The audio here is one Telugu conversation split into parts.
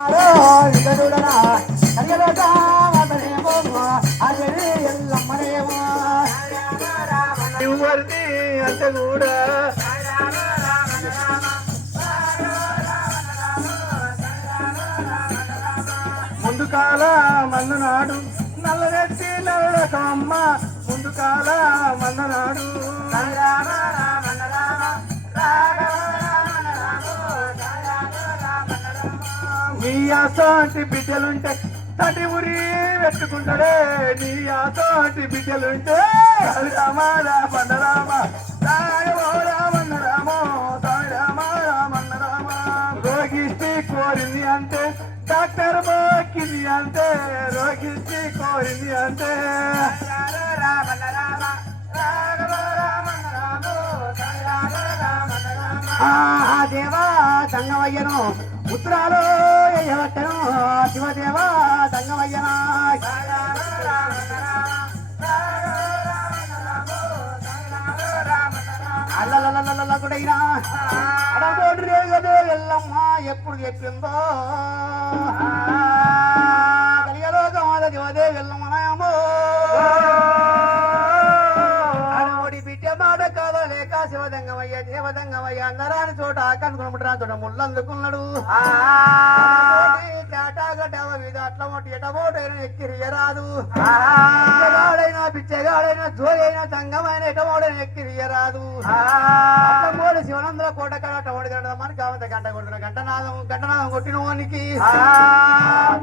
అంటే కూడా ముందు కాల మందనాడు నల్లరెట్టి నల్లకమ్మ ముందు కాల మందనాడు నీ అసోంటి బిడ్డలుంటే తటి ఉరి పెట్టుకుంటాడే నీ అసోంటి బిడ్డలుంటే రామ రామన్న రామ రామన్న రామో రామ రామన్న రామ రోగిష్టి కోరింది అంటే డాక్టర్ మోకింది అంటే రోగిష్టి కోరింది అంటే రామన్న రామ దేవా తంగవయ్యను ఉత్తరాలు ఎయ్యవట్టను శివదేవా తంగవయ్యన అల్లలల్లల్ల కూడా అడబోడు రేగదు ఎల్లమ్మ ఎప్పుడు చెప్పిందో కలిగలోకం అద శివదే ఎల్లమ్మనాయమో లేక శివదంగమయ్య దేవదంగమయ్య అందరాని చోట కనుకున్నరా చోట ముళ్ళందుకున్నాడు చాటాగడ్డవ మీద అట్ల మొట్టి ఎటబోటైన ఎక్కిరియరాదు పిచ్చగాడైనా పిచ్చగాడైనా జోలైనా సంగమైన ఎటబోడైన ఎక్కిరియరాదు అట్లమోడు శివనందుల కోట కడటోడి మనకి కావంత గంట కొడుతున్న గంటనాదం కొట్టిన వానికి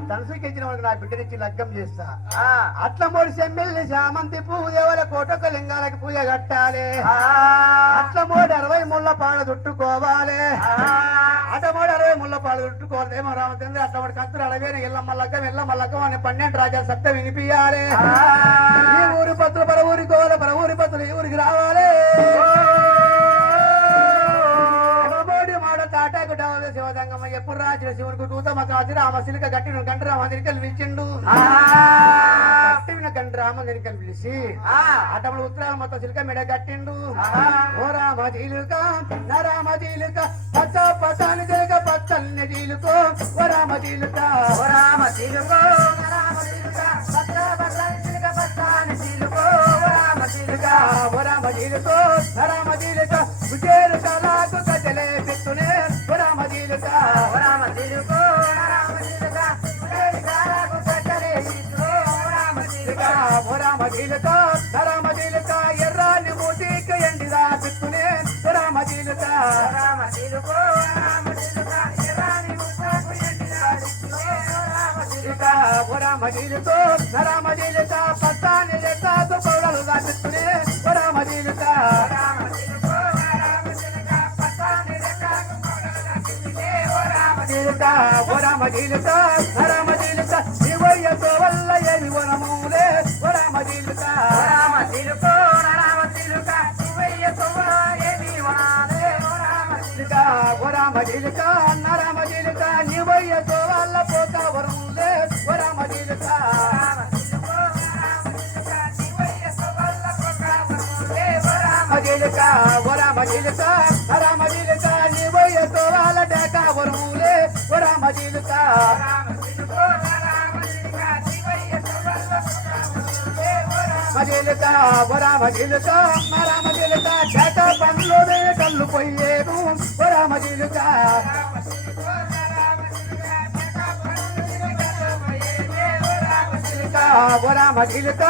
తనసుకెచ్చిన వాడికి నా బిడ్డనిచ్చి లగ్గం చేస్తా అట్లమోడు సెమ్మెల్ని శామంతి పూదేవల కోటొక్క లింగాలకి పూజ కట్టాలి అట్లమోడు 60 ముళ్ళ పాడ చుట్టుకోవాలి అటమోడు 60 ముళ్ళ పాడ చుట్టుకోవాలి ఏమో రామచంద్ర అట్లమోడు కత్తులు అడవేన ఎల్లమ్మ లగ్గం అని 12 రాజాలు సత్యం వినిపియాలి ఈ ఊరి పత్రులు పర ఊరికి పోవాలి పర ఊరి పత్రులు ఈ ఊరికి రావాలి శివదంగమ్మ ఎప్పుడు రాజు శివునికి తూతమ్మ కాదు రామశిలిక గట్టిన గంట రామదిరికలు పిలిచిండు గంట రామదిరికలు పిలిచి అటములు ఉత్తరాలు మొత్తం సిలిక మెడ కట్టిండు ఓ రామ జీలుక రామ జీలుక పచ్చ పచ్చని జీలుక పచ్చని జీలుకో ఓ రామ జీలుక ఓ రామ జీలుకో పచ్చ పచ్చని జీలుక పచ్చని జీలుకో ఓ రామ జీలుక ఓ రామ జీలుకో రామ జీలుక ఉజేరు కలాకు కజలే పెట్టునే ఓ రామ జీలుక ఓ రామ జీలుకో రామ జీలుక ఉజేరు కలాకు కజలే పెట్టునే ఓ రామ జీలుక ఓ రామ జీలుక రామ జీలుక ఎర్రాని మూతికి ఎండిదా పెట్టునే ఓ రామ జీలుక రామ జీలుకో రామ జీలుక ఎర్రాని మూతికి ఎండిదా పెట్టునే ఓ రామ జీలుక ఓ రామ జీలుకో రామ జీలుక పత్తాని లెక్కకు పౌడలుగా పెట్టునే ఓ రామ జీలుక రామ జీలుకో రామ జీలుక పత్తాని లెక్కకు పౌడలుగా పెట్టునే ఓ రామ జీలుక ఓ రామ జీలుక రామ జీలుక శివయ్యతో వల్ల ఏమి వనమూలే ఓ రామ జీలుక రామ జీలుకో రామ జీలుక శివయ్యతో ఏమి వనాలే ఓ రామ జీలుక ఓ రామ జీలుక రామ జీలుక శివయ్యతో వల్ల పోత వరములే ఓ రామ జీలుక రామ జీలుకో రామ జీలుక శివయ్యతో వల్ల పోత వరములే ఓ రామ జీలుక ఓ రామ జీలుక రామ జీలుక శివయ్యతో వల్ల డేక వరములే ఓ రామ జీలుక రామ జీలుకో రామ జీలుక శివయ్యతో వల్ల పోత వరములే ఓ రామ జీలుక ఓ రామ జీలుక రామ జీలుక చేత పనులోనే కళ్ళు పోయేను ఓ రామ జీలుక రామ జీలుకో రామ జీలుక చేత పనులోనే కళ్ళు పోయేనే ఓ రామ జీలుక ఓ రామ జీలుక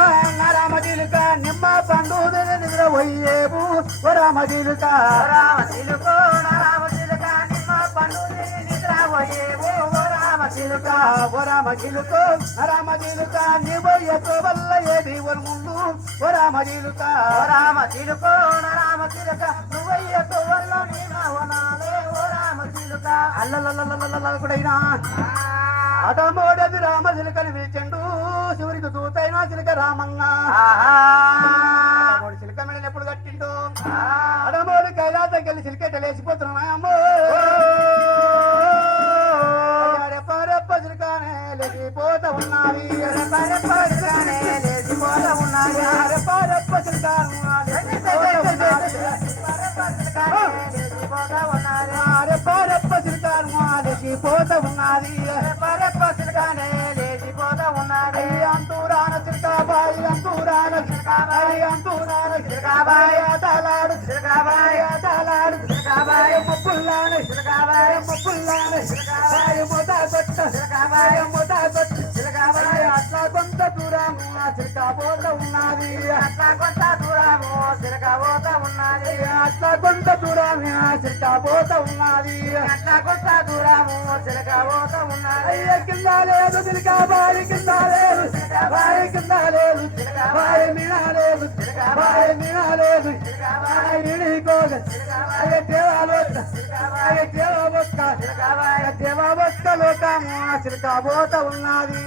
రామ జీలుక నిమ్మ పండుదే నిద్ర పోయేవు ఓ రామ జీలుక రామ జీలుకో రామ జీలుక నిమ్మ పండుదే నిద్ర పోయేవు ఓ రామ జీలుక ఓ రామ జీలుకో రామ జీలుక నీవయ్యతో వల్ల ఏది వరముందు ఓ రామ జీలుక రామ జీలుకో రామ జీలుక నువ్వయ్యతో వల్ల నీవనాలే ఓ రామ జీలుక అల్లలల్లలల్ల కూడా అటమోడది రామ చిలుకని పిలిచండు శివునికి దూతైన చిలుక రామన్న చిలుక మెడలు ఎప్పుడు కట్టిండు అడమోడు కైలాసకి వెళ్ళి చిలుకెట్ట లేచిపోతున్నామో రెప్ప చిలుకానే లేచిపోతా ఉన్నది రెప్ప చిలుకానే లేచిపోతా ఉన్నది రెప్ప చిలుకాను రెప్ప చిలుకాను లేచిపోతా ఉన్నది అంతూరాల సిరకాబాయి అంతూరాల సిరకాబాయి ఆటలాడు సిరకాబాయి ఆటలాడు సిరకాబాయి ముప్పుల్లానే సిరకాబాయి ముప్పుల్లానే సిరకాబాయి మొద కొట్ట సిరకాబాయి మొద కొట్ట సిరకాబాయి అట్లా కొంత దూరము సిరకాబోత ఉన్నది అట్లా కొంత దూరము సిరకాబోత ఉన్నది అట్లా కొంత దూరము సిరకాబోత ఉన్నది అట్లా కొంత దూరము సిరకాబోత ఉన్నది అయ్య కింద లేదు సిరకాబాయి కింద లేదు సిరకాబాయి కింద లేదు సిరకాబాయి మీనా లేదు సిరకాబాయి మీనా లేదు సిరకాబాయి మీడికోదు అయ్య దేవాలోక అయ్య దేవబొక్క సిరకాబాయి దేవబొక్క లోకము సిరకాబోత ఉన్నది